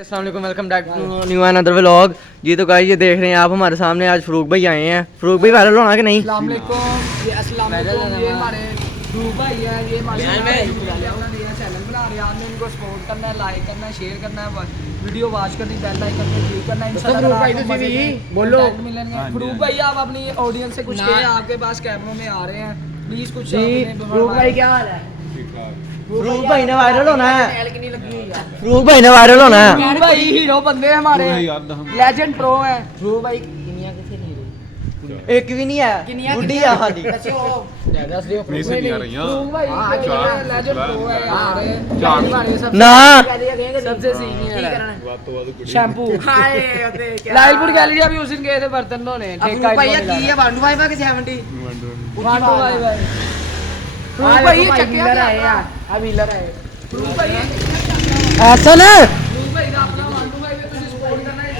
अस्सलामुअलैकुम, welcome back to new another vlog. जी तो गाइस ये देख रहे हैं आप हमारे सामने आज फरूक भाई आए हैं। फरूक भाई वायरल होना कि नहीं? अस्सलाम वालेकुम, ये हमारे फरूक भाई हैं, ये हमारे नया चैनल बना रहे हैं। आपने इनको सपोर्ट करना है, लाइक करना है, शेयर करना है, वीडियो वॉच करनी, बेल आइकन पे क्लिक करना है। इंशाल्लाह फरूक भाई तुसी बोलो मिलेंगे। फरूक भाई आप अपनी ऑडियंस से कुछ कहें, आपके पास कैमरों में आ रहे हैं, प्लीज कुछ। फरूक भाई क्या हाल है? फरूक भाई ने वायरल होना है। फरूक भाई ने वायरल होना है। फरूक भाई हीरो बंदे हैं हमारे, लेजेंड प्रो है। फरूक भाई किनिया किथे नहीं रही, एक भी नहीं है, बुड्ढी है खाली। नहीं से नहीं आ रही फरूक भाई लेजेंड प्रो है हमारे ना सबसे सीनियर शैम्पू। लालपुर गैलरी अभी उस दिन गए थे बर्तन धोने। फरूक भाई की है 125 के 70 फरूक भाई चक्के आए यार, अब हीलर आए। फरूक भाई ऐसा ना